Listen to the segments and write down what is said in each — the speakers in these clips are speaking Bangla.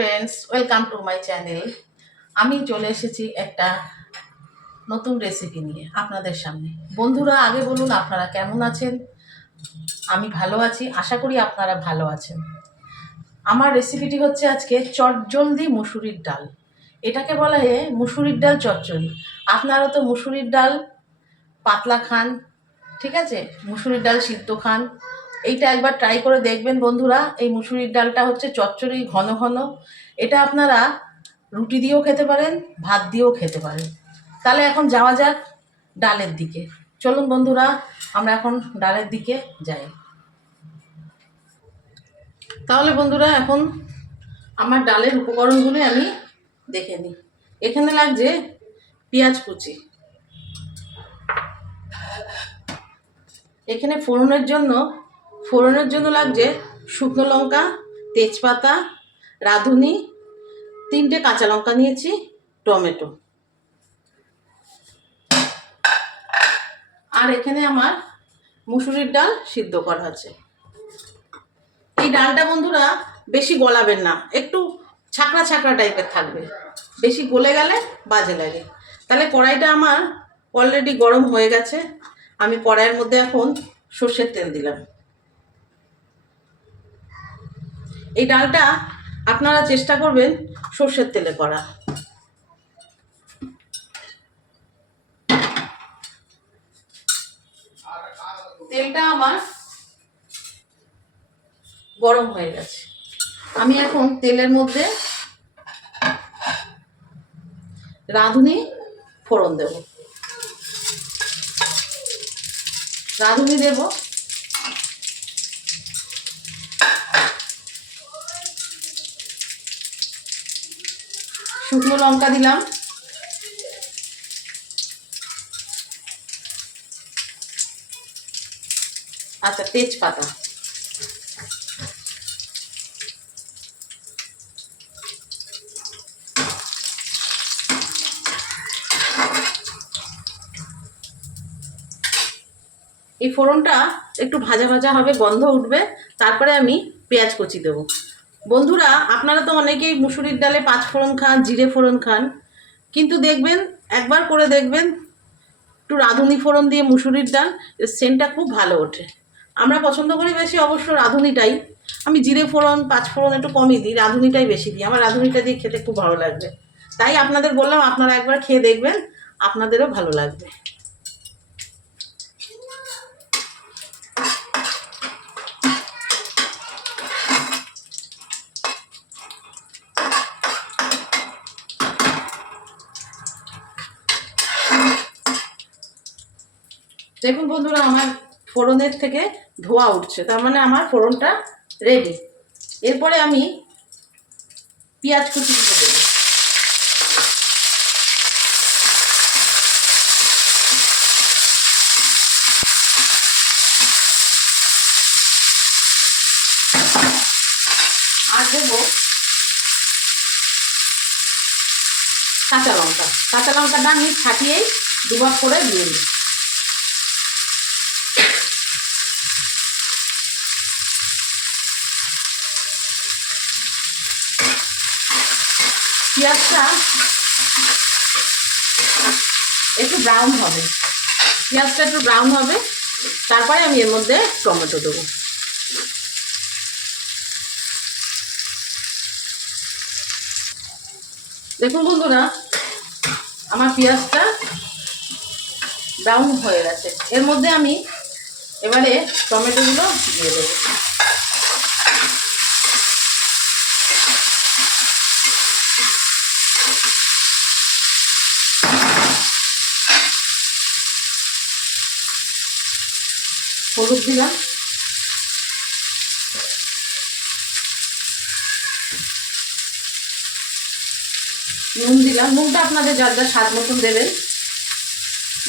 Friends, welcome to my channel. আমি চলে এসেছি একটা নতুন রেসিপি নিয়ে আপনাদের সামনে। বন্ধুরা, আগে বলুন আপনারা কেমন আছেন? আমি ভালো আছি, আশা করি আপনারা ভালো আছেন। আমার রেসিপিটি হচ্ছে আজকে চটজলদি মুসুরির ডাল। এটাকে বলা হয় মুসুরির ডাল চচ্চড়ি। আপনারা তো মুসুরির ডাল পাতলা খান, ঠিক আছে, মুসুরির ডাল সিদ্ধ খান। এইটা একবার ট্রাই করে দেখবেন বন্ধুরা। এই মুসুরির ডালটা হচ্ছে চচ্চড়ি ঘন ঘন। এটা আপনারা রুটি দিয়েও খেতে পারেন, ভাত দিয়েও খেতে পারেন। তাহলে এখন যাওয়া যাক ডালের দিকে। চলুন বন্ধুরা, আমরা এখন ডালের দিকে যাই। তাহলে বন্ধুরা, এখন আমার ডালের উপকরণগুলো আমি দেখে নিই। এখানে লাগছে পেঁয়াজ কুচি, এখানে ফোড়নের জন্য লাগছে শুকনো লঙ্কা, তেজপাতা, রাঁধুনি, 3টে কাঁচা লঙ্কা নিয়েছি, টমেটো। আর এখানে আমার মুসুরির ডাল সিদ্ধ করা আছে। এই ডালটা বন্ধুরা বেশি গলাবেন না, একটু ছাকড়া ছাকড়া টাইপের থাকবে। বেশি গলে গেলে বাজে লাগে। তাহলে কড়াইটা আমার অলরেডি গরম হয়ে গেছে। আমি কড়াইয়ের মধ্যে এখন সর্ষের তেল দিলাম। এই ডালটা আপনারা চেষ্টা করবেন সর্ষের তেলে করা। তেলটা আমার গরম হয়ে গেছে। আমি এখন তেলের মধ্যে রাঁধুনি ফোড়ন দেব। রাঁধুনি দেব, শুকনো লঙ্কা দিলাম, আচ্ছা, তেজপাতা, এই ফোড়নটা একটু ভাজা ভাজা হবে, গন্ধ উঠবে, তারপরে আমি পেঁয়াজ কুচি দেবো। বন্ধুরা, আপনারা তো অনেকেই মুসুরির ডালে 5 ফোড়ন খান, জিরে ফোড়ন খান, কিন্তু দেখবেন, একবার করে দেখবেন, একটু রাঁধুনি ফোড়ন দিয়ে মুসুরির ডাল, সেন্টটা খুব ভালো ওঠে। আমরা পছন্দ করি বেশি অবশ্য রাঁধুনিটাই। আমি জিরে ফোড়ন 5 ফোড়ন একটু কমই দিই, রাঁধুনিটাই বেশি দিই। আমার রাঁধুনিটা দিয়ে খেতে খুব ভালো লাগবে, তাই আপনাদের বললাম আপনারা একবার খেয়ে দেখবেন, আপনাদেরও ভালো লাগবে। দেখুন বন্ধুরা, আমার ফোড়নের থেকে ধোঁয়া উঠছে, তার মানে আমার ফোড়নটা রেডি। এরপরে আমি পেঁয়াজ কুচি দিয়ে দেবো। আর দেবো কাঁচা লঙ্কা। কাঁচা লঙ্কাটা আমি ফাটিয়েই দুবার করে দিয়ে দিই। পেঁয়াজটা একটু ব্রাউন হবে, পেঁয়াজটা একটু ব্রাউন হবে, তারপরে আমি এর মধ্যে টমেটো দেবো। দেখুন বন্ধুরা, আমার পেঁয়াজটা ব্রাউন হয়ে গেছে। এর মধ্যে আমি এবারে টমেটোগুলো দিয়ে দেবো। হলুদ দিলাম, নুন দিলাম। নুনটা আপনাদের যার যার স্বাদ মতন দেবেন,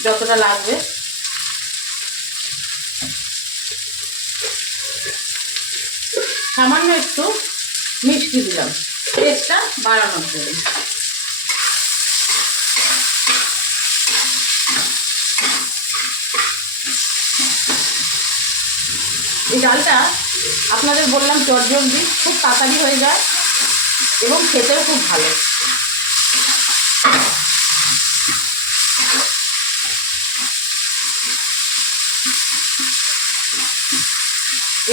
যতটা লাগবে। সামান্য একটু মিষ্টি দিলাম, টেস্টটা বাড়ানোর জন্য। এই ডালটা আপনাদের বললাম চটজলদি, খুব তাড়াতাড়ি হয়ে যায়। এবং খেতেও খুব ভালো।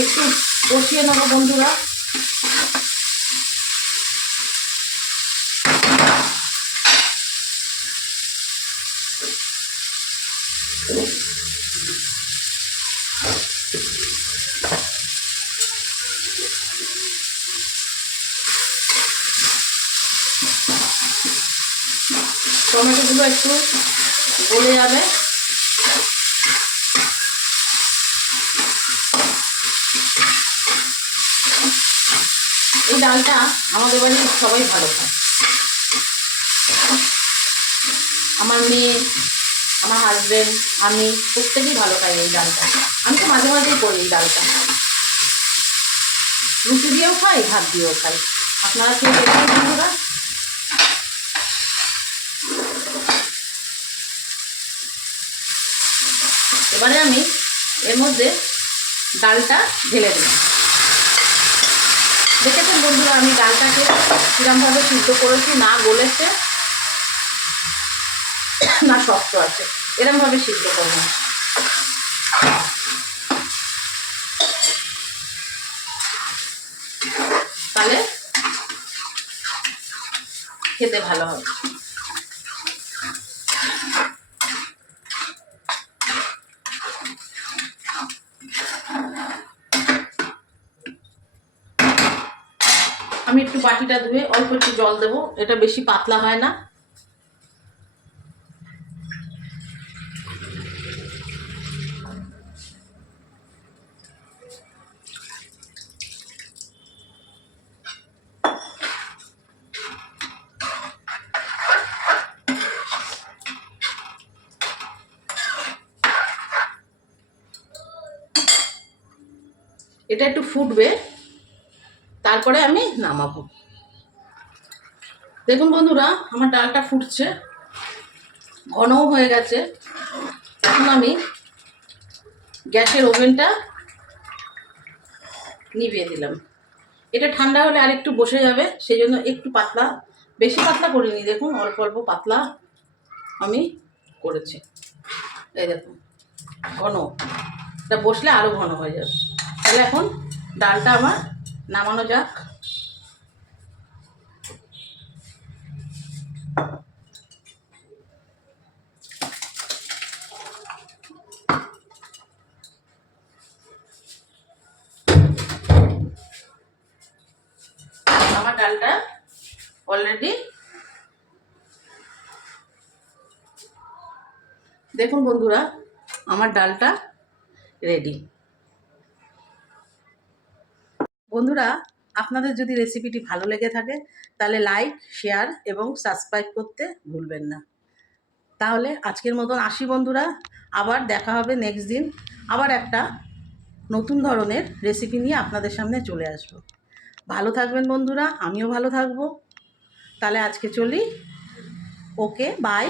একটু কষিয়ে নেবো বন্ধুরা। টমেটোগুলো একটু গলে যাবে। এই ডালটা আমাদের বাড়ির সবাই ভালো খায়। আমার মেয়ে, আমার হাজবেন্ড, আমি প্রত্যেকেই ভালো খাই এই ডালটা। আমি তো মাঝে মাঝেই করি এই ডালটা, রুটি দিয়েও খাই, ভাত দিয়েও খাই। আপনারা খেয়ে দেখবেন বন্ধুরা। এবারে আমি এর মধ্যে ডালটা ঢেলে দিই। দেখেছেন বন্ধুরা আমি ডালটাকে কিরমভাবে সিদ্ধ করেছি, না গলেছে না শক্ত আছে, এরমভাবে সিদ্ধ করবো। তাহলে খেতে ভালো হবে। আমি একটু বাটিটা ধুয়ে অল্প একটু জল দেবো, এটা বেশি পাতলা হয় না। এটা একটু ফুটবে, তারপরে আমি নামাবো। দেখুন বন্ধুরা আমার ডালটা ফুটছে, ঘনও হয়ে গেছে। এখন আমি গ্যাসের ওভেনটা নিভিয়ে দিলাম। এটা ঠান্ডা হলে আর একটু বসে যাবে, সেই জন্য একটু পাতলা, বেশি পাতলা করিনি, দেখুন অল্প অল্প পাতলা আমি করেছি। এই দেখুন ঘন, এটা বসলে আরও ঘন হয়ে যাবে। তাহলে এখন ডালটা আমার নামানো যাক। আমার ডালটা অলরেডি, দেখুন বন্ধুরা আমার ডালটা রেডি। বন্ধুরা আপনাদের যদি রেসিপিটি ভালো লেগে থাকে তাহলে লাইক, শেয়ার এবং সাবস্ক্রাইব করতে ভুলবেন না। তাহলে আজকের মতন আসি বন্ধুরা, আবার দেখা হবে নেক্সট দিন, আবার একটা নতুন ধরনের রেসিপি নিয়ে আপনাদের সামনে চলে আসব। ভালো থাকবেন বন্ধুরা, আমিও ভালো থাকবো। তাহলে আজকে চলি, ওকে বাই।